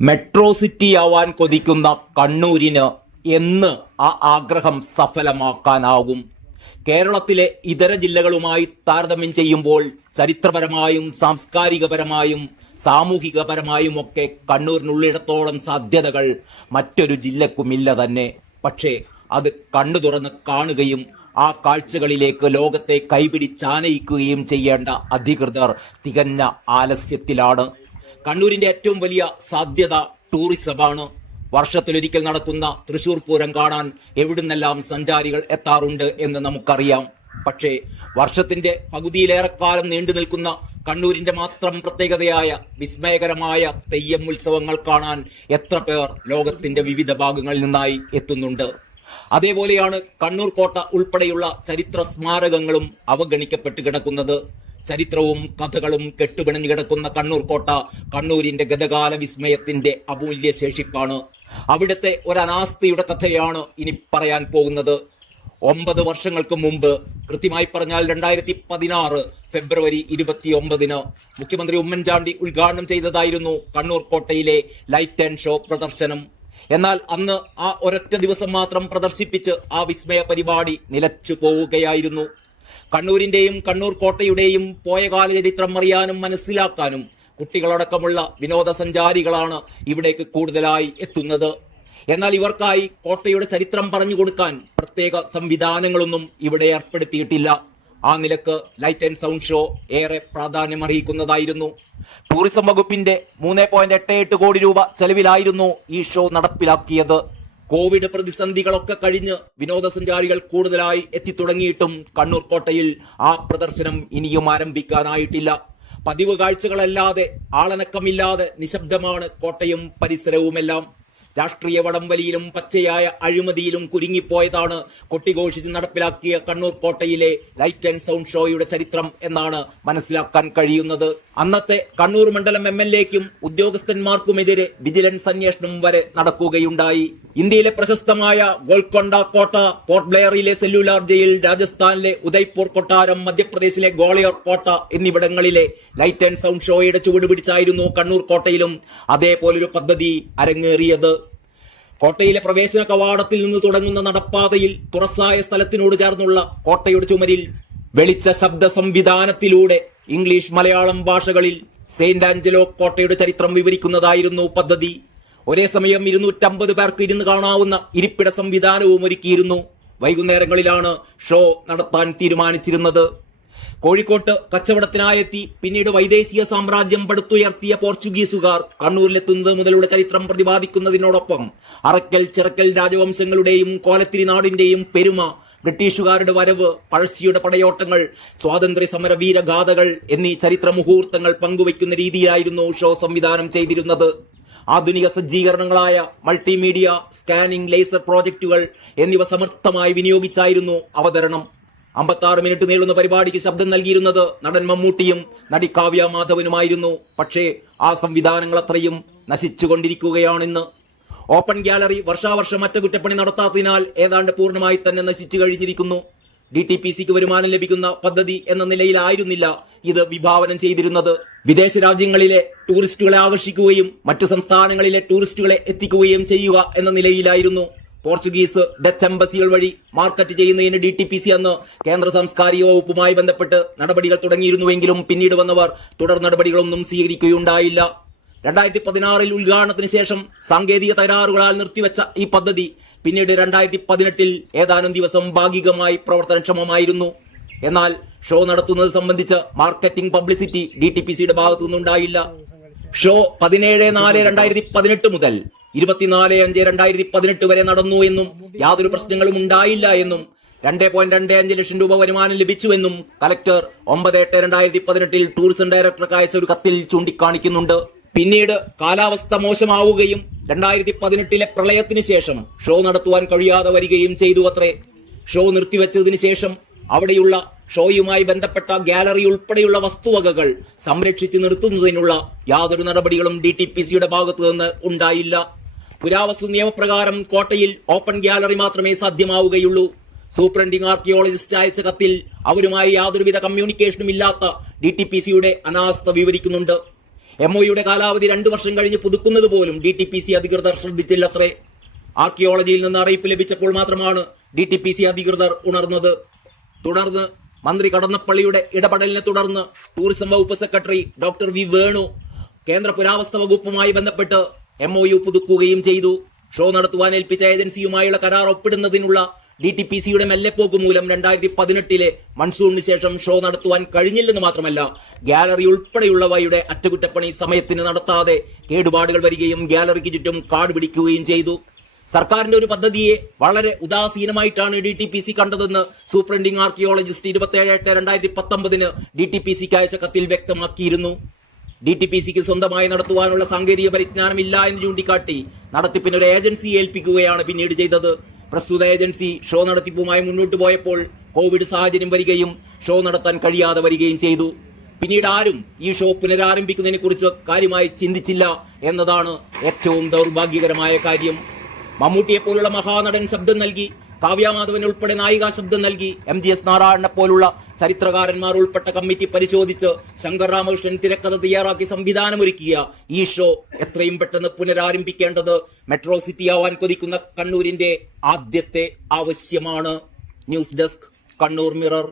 Metro city ആവാൻ കൊതിക്കുന്ന കണ്ണൂരിന് എന്ന് ആ ആഗ്രഹം സഫലമാക്കാനാകും. കേരളത്തിലെ ഇതര ജില്ലകളുമായി താരതമ്യം ചെയ്യുമ്പോൾ ചരിത്രപരമായും സാംസ്കാരികപരമായും സാമൂഹികപരമായും ഒക്കെ കണ്ണൂരിനുള്ളിടത്തോളം സാധ്യതകൾ മറ്റൊരു ജില്ലക്കുമില്ല തന്നെ. പക്ഷേ അത് കണ്ണു തുറന്ന് കാണുകയും ആ കാഴ്ചകളിലേക്ക് ലോകത്തെ കൈപിടിച്ചാനയിക്കുകയും ചെയ്യേണ്ട അധികൃതർ തികഞ്ഞ ആലസ്യത്തിലാണ്. കണ്ണൂരിന്റെ ഏറ്റവും വലിയ സാധ്യത ടൂറിസമാണ്. വർഷത്തിലൊരിക്കൽ നടക്കുന്ന തൃശൂർ പൂരം കാണാൻ എവിടുന്നെല്ലാം സഞ്ചാരികൾ എത്താറുണ്ട് എന്ന് നമുക്കറിയാം. പക്ഷേ വർഷത്തിന്റെ പകുതിയിലേറെക്കാലം നീണ്ടു നിൽക്കുന്ന കണ്ണൂരിന്റെ മാത്രം പ്രത്യേകതയായ വിസ്മയകരമായ തെയ്യം ഉത്സവങ്ങൾ കാണാൻ എത്ര പേർ ലോകത്തിന്റെ വിവിധ ഭാഗങ്ങളിൽ നിന്നായി എത്തുന്നുണ്ട്. അതേപോലെയാണ് കണ്ണൂർ കോട്ട ഉൾപ്പെടെയുള്ള ചരിത്ര സ്മാരകങ്ങളും അവഗണിക്കപ്പെട്ട് കിടക്കുന്നത്. ചരിത്രവും കഥകളും കെട്ടുപിണഞ്ഞു കിടക്കുന്ന കണ്ണൂർ കോട്ട കണ്ണൂരിന്റെ ഗതകാല വിസ്മയത്തിന്റെ അമൂല്യ ശേഷിപ്പാണ്. അവിടുത്തെ ഒരു അനാസ്ഥയുടെ കഥയാണ് ഇനി പറയാൻ പോകുന്നത്. ഒമ്പത് വർഷങ്ങൾക്ക് മുമ്പ് കൃത്യമായി പറഞ്ഞാൽ രണ്ടായിരത്തി പതിനാറ് ഫെബ്രുവരി ഇരുപത്തി ഒമ്പതിന് മുഖ്യമന്ത്രി ഉമ്മൻചാണ്ടി ഉദ്ഘാടനം ചെയ്തതായിരുന്നു കണ്ണൂർ കോട്ടയിലെ ലൈറ്റ് ആൻഡ് ഷോ പ്രദർശനം. എന്നാൽ അന്ന് ആ ഒരൊറ്റ ദിവസം മാത്രം പ്രദർശിപ്പിച്ച് ആ വിസ്മയ പരിപാടി നിലച്ചു പോവുകയായിരുന്നു. കണ്ണൂരിന്റെയും കണ്ണൂർ കോട്ടയുടെയും പോയ കാല ചരിത്രം അറിയാനും മനസ്സിലാക്കാനും കുട്ടികളടക്കമുള്ള വിനോദസഞ്ചാരികളാണ് ഇവിടേക്ക് കൂടുതലായി എത്തുന്നത്. എന്നാൽ ഇവർക്കായി കോട്ടയുടെ ചരിത്രം പറഞ്ഞു കൊടുക്കാൻ പ്രത്യേക സംവിധാനങ്ങളൊന്നും ഇവിടെ ഏർപ്പെടുത്തിയിട്ടില്ല. ആ നിലയ്ക്ക് ലൈറ്റ് ആൻഡ് സൗണ്ട് ഷോ ഏറെ പ്രാധാന്യം അർഹിക്കുന്നതായിരുന്നു ടൂറിസം വകുപ്പിന്റെ മൂന്ന് പോയിന്റ് എട്ട് എട്ട് കോടി രൂപ ചെലവിലായിരുന്നു ഈ ഷോ നടപ്പിലാക്കിയത്. കോവിഡ് പ്രതിസന്ധികളൊക്കെ കഴിഞ്ഞ് വിനോദസഞ്ചാരികൾ കൂടുതലായി എത്തിത്തുടങ്ങിയിട്ടും കണ്ണൂർ കോട്ടയിൽ ആ പ്രദർശനം ഇനിയും ആരംഭിക്കാനായിട്ടില്ല. പതിവ് കാഴ്ചകളല്ലാതെ ആളനക്കമില്ലാതെ നിശബ്ദമാണ് കോട്ടയും പരിസരവുമെല്ലാം. രാഷ്ട്രീയ വടംവലിയിലും പച്ചയായ അഴിമതിയിലും കുരുങ്ങിപ്പോയതാണ് കൊട്ടിഘോഷിച്ച് നടപ്പിലാക്കിയ കണ്ണൂർ കോട്ടയിലെ ലൈറ്റ് ആൻഡ് സൗണ്ട് ഷോയുടെ ചരിത്രം എന്നാണ് മനസ്സിലാക്കാൻ കഴിയുന്നത്. അന്നത്തെ കണ്ണൂർ മണ്ഡലം എം എൽ എക്കും ഉദ്യോഗസ്ഥന്മാർക്കുമെതിരെ വിജിലൻസ് അന്വേഷണം വരെ നടക്കുകയുണ്ടായി. ഇന്ത്യയിലെ പ്രശസ്തമായ ഗോൾക്കൊണ്ട കോട്ട പോർട്ട് ബ്ലെയറിലെ സെല്ലുലാർ ജയിൽ രാജസ്ഥാനിലെ ഉദയ്പൂർ കൊട്ടാരം മധ്യപ്രദേശിലെ ഗോളിയർ കോട്ട എന്നിവിടങ്ങളിലെ ലൈറ്റ് ആൻഡ് സൗണ്ട് ഷോയുടെ ചുവട് പിടിച്ചായിരുന്നു കണ്ണൂർ കോട്ടയിലും അതേപോലൊരു പദ്ധതി അരങ്ങേറിയത്. കോട്ടയിലെ പ്രവേശന കവാടത്തിൽ നിന്ന് തുടങ്ങുന്ന നടപ്പാതയിൽ തുറസായ സ്ഥലത്തിനോട് ചേർന്നുള്ള കോട്ടയുടെ ചുമരിൽ വെളിച്ച ശബ്ദ സംവിധാനത്തിലൂടെ ഇംഗ്ലീഷ് മലയാളം ഭാഷകളിൽ സെയിന്റ് ആഞ്ചലോ കോട്ടയുടെ ചരിത്രം വിവരിക്കുന്നതായിരുന്നു പദ്ധതി. ഒരേ സമയം ഇരുന്നൂറ്റമ്പത് പേർക്ക് ഇരുന്ന് കാണാവുന്ന ഇരിപ്പിട സംവിധാനവും ഒരുക്കിയിരുന്നു. വൈകുന്നേരങ്ങളിലാണ് ഷോ നടത്താൻ തീരുമാനിച്ചിരുന്നത്. കോഴിക്കോട്ട് കച്ചവടത്തിനായെത്തി പിന്നീട് വൈദേശിക സാമ്രാജ്യം പടുത്തുയർത്തിയ പോർച്ചുഗീസുകാർ കണ്ണൂരിലെത്തുന്നത് മുതലുള്ള ചരിത്രം പ്രതിപാദിക്കുന്നതിനോടൊപ്പം അറക്കൽ ചിറക്കൽ രാജവംശങ്ങളുടെയും കോലത്തിരി നാടിന്റെയും പെരുമ ബ്രിട്ടീഷുകാരുടെ വരവ് പഴശ്ശിയുടെ പടയോട്ടങ്ങൾ സ്വാതന്ത്ര്യ സമര വീരഗാഥകൾ എന്നീ ചരിത്ര മുഹൂർത്തങ്ങൾ പങ്കുവയ്ക്കുന്ന രീതിയിലായിരുന്നു ഷോ സംവിധാനം ചെയ്തിരുന്നത്. ആധുനിക സജ്ജീകരണങ്ങളായ മൾട്ടിമീഡിയ സ്കാനിംഗ് ലേസർ പ്രോജക്റ്റുകൾ എന്നിവ സമർത്ഥമായി വിനിയോഗിച്ചായിരുന്നു അവതരണം. അമ്പത്താറ് മിനിറ്റ് നീളുന്ന പരിപാടിക്ക് ശബ്ദം നൽകിയിരുന്നത് നടൻ മമ്മൂട്ടിയും നടി കാവ്യ മാധവനുമായിരുന്നു. പക്ഷേ ആ സംവിധാനങ്ങൾ അത്രയും നശിച്ചുകൊണ്ടിരിക്കുകയാണിന്ന്. ഓപ്പൺ ഗ്യാലറി വർഷാവർഷം അറ്റകുറ്റപ്പണി നടത്താത്തതിനാൽ ഏതാണ്ട് പൂർണമായി തന്നെ നശിച്ചു കഴിഞ്ഞിരിക്കുന്നു. ഡി ടി പി സിക്ക് വരുമാനം ലഭിക്കുന്ന പദ്ധതി എന്ന നിലയിലായിരുന്നില്ല ഇത് വിഭാവനം ചെയ്തിരുന്നത്. വിദേശ രാജ്യങ്ങളിലെ ടൂറിസ്റ്റുകളെ ആകർഷിക്കുകയും മറ്റു സംസ്ഥാനങ്ങളിലെ ടൂറിസ്റ്റുകളെ എത്തിക്കുകയും ചെയ്യുക എന്ന നിലയിലായിരുന്നു. പോർച്ചുഗീസ് ഡച്ച് എംബസികൾ വഴി മാർക്കറ്റ് ചെയ്യുന്നതിന് ഡി ടി പി സി അന്ന് കേന്ദ്ര സാംസ്കാരിക വകുപ്പുമായി ബന്ധപ്പെട്ട് നടപടികൾ തുടങ്ങിയിരുന്നുവെങ്കിലും പിന്നീട് വന്നവർ തുടർ നടപടികളൊന്നും സ്വീകരിക്കുകയുണ്ടായില്ല. രണ്ടായിരത്തി പതിനാറിൽ ഉദ്ഘാടനത്തിന് ശേഷം സാങ്കേതിക തകരാറുകളാൽ നിർത്തിവെച്ച ഈ പദ്ധതി പിന്നീട് രണ്ടായിരത്തി പതിനെട്ടിൽ ഏതാനും ദിവസം ഭാഗികമായി പ്രവർത്തനക്ഷമമായിരുന്നു. എന്നാൽ ഷോ നടത്തുന്നത് സംബന്ധിച്ച് marketing publicity D T P സിയുടെ ഭാഗത്തു നിന്നുണ്ടായില്ല ഷോ പതിനേഴ് നാല് രണ്ടായിരത്തി പതിനെട്ട് മുതൽ ഇരുപത്തിനാല് അഞ്ച് രണ്ടായിരത്തി പതിനെട്ട് വരെ നടന്നു എന്നും യാതൊരു പ്രശ്നങ്ങളും ഉണ്ടായില്ല എന്നും രണ്ട് പോയിന്റ് രണ്ട് അഞ്ച് ലക്ഷം രൂപ വരുമാനം ലഭിച്ചുവെന്നും കലക്ടർ ഒമ്പത് എട്ട് രണ്ടായിരത്തി പതിനെട്ടിൽ ടൂറിസം ഡയറക്ടർക്ക് അയച്ച ഒരു കത്തിൽ ചൂണ്ടിക്കാണിക്കുന്നുണ്ട്. പിന്നീട് കാലാവസ്ഥ മോശമാവുകയും രണ്ടായിരത്തി പതിനെട്ടിലെ പ്രളയത്തിന് ശേഷം ഷോ നടത്തുവാൻ കഴിയാതെ വരികയും ചെയ്തു അത്രേ ഷോ നിർത്തിവെച്ചതിന് ശേഷം അവിടെയുള്ള ഷോയുമായി ബന്ധപ്പെട്ട ഗാലറി ഉൾപ്പെടെയുള്ള വസ്തുവകകൾ സംരക്ഷിച്ചു നിർത്തുന്നതിനുള്ള യാതൊരു നടപടികളും ഡി ടി പി സിയുടെ ഭാഗത്തു നിന്ന് ഉണ്ടായില്ല. പുരാവസ്തു നിയമപ്രകാരം കോട്ടയിൽ ഓപ്പൺ ഗ്യാലറി മാത്രമേ സാധ്യമാവുകയുള്ളൂ. സൂപ്രണ്ടിംഗ് ആർക്കിയോളജിസ്റ്റ് അയച്ച കത്തിൽ അവരുമായി യാതൊരുവിധ കമ്മ്യൂണിക്കേഷനും ഇല്ലാത്ത ഡി ടി പി സിയുടെ അനാസ്ഥ വിവരിക്കുന്നുണ്ട്. എം ഒയുടെ കാലാവധി രണ്ടു വർഷം കഴിഞ്ഞ് പുതുക്കുന്നത് പോലും ഡി ടി പി സി അധികൃതർ ശ്രദ്ധിച്ചില്ലത്രേ. ആർക്കിയോളജിയിൽ നിന്ന് അറിയിപ്പ് ലഭിച്ചപ്പോൾ മാത്രമാണ് ഡി ടി പി സി അധികൃതർ ഉണർന്നത്. തുടർന്ന് മന്ത്രി കടന്നപ്പള്ളിയുടെ ഇടപെടലിനെ തുടർന്ന് ടൂറിസം വകുപ്പ് സെക്രട്ടറി ഡോക്ടർ വി വേണു കേന്ദ്ര പുരാവസ്തു വകുപ്പുമായി ബന്ധപ്പെട്ട് എം ഒ യു പുതുക്കുകയും ചെയ്തു. ഷോ നടത്തുവാൻ ഏൽപ്പിച്ച ഏജൻസിയുമായുള്ള കരാർ ഒപ്പിടുന്നതിനുള്ള ഡി ടി പി സിയുടെ മെല്ലെപ്പോക്ക് മൂലം രണ്ടായിരത്തി പതിനെട്ടിലെ മൺസൂണിന് ശേഷം ഷോ നടത്തുവാൻ കഴിഞ്ഞില്ലെന്ന് മാത്രമല്ല ഗാലറി ഉൾപ്പെടെയുള്ളവയുടെ അറ്റകുറ്റപ്പണി സമയത്തിന് നടത്താതെ കേടുപാടുകൾ വരികയും ഗാലറിക്ക് ചുറ്റും കാട് പിടിക്കുകയും ചെയ്തു. സർക്കാരിന്റെ ഒരു പദ്ധതിയെ വളരെ ഉദാസീനമായിട്ടാണ് ഡി ടി പി സി കണ്ടതെന്ന് സൂപ്രണ്ടിംഗ് ആർക്കിയോളജിസ്റ്റ് ഇരുപത്തി ഏഴ് എട്ട് രണ്ടായിരത്തി പത്തൊമ്പതിന് ഡി ടി പി സിക്ക് അയച്ച കത്തിൽ വ്യക്തമാക്കിയിരുന്നു. ഡി ടി പി സിക്ക് സ്വന്തമായി നടത്തുവാനുള്ള സാങ്കേതിക പരിജ്ഞാനം ഇല്ല എന്ന് ചൂണ്ടിക്കാട്ടി നടത്തിപ്പിന് ഒരു ഏജൻസി ഏൽപ്പിക്കുകയാണ് പിന്നീട് ചെയ്തത്. പ്രസ്തുത ഏജൻസി ഷോ നടത്തിപ്പുമായി മുന്നോട്ട് പോയപ്പോൾ കോവിഡ് സാഹചര്യം വരികയും ഷോ നടത്താൻ കഴിയാതെ വരികയും ചെയ്തു. പിന്നീട് ആരും ഈ ഷോ പുനരാരംഭിക്കുന്നതിനെ കുറിച്ച് കാര്യമായി ചിന്തിച്ചില്ല എന്നതാണ് ഏറ്റവും ദൗർഭാഗ്യകരമായ കാര്യം. മമ്മൂട്ടിയെ പോലുള്ള മഹാനടൻ ശബ്ദം നൽകി കാവ്യമാധവൻ ഉൾപ്പെടെ നായികാ ശബ്ദം നൽകി. എം ജി എസ് നാരായണനെ പോലുള്ള ചരിത്രകാരന്മാർ ഉൾപ്പെട്ട കമ്മിറ്റി പരിശോധിച്ച് ശങ്കർ രാമകൃഷ്ണൻ തിരക്കഥ തയ്യാറാക്കി സംവിധാനമൊരുക്കിയ ഈ ഷോ എത്രയും പെട്ടെന്ന് പുനരാരംഭിക്കേണ്ടത് മെട്രോ സിറ്റി ആവാൻ കൊതിക്കുന്ന കണ്ണൂരിന്റെ ആദ്യത്തെ ആവശ്യമാണ്. News desk Kannur mirror.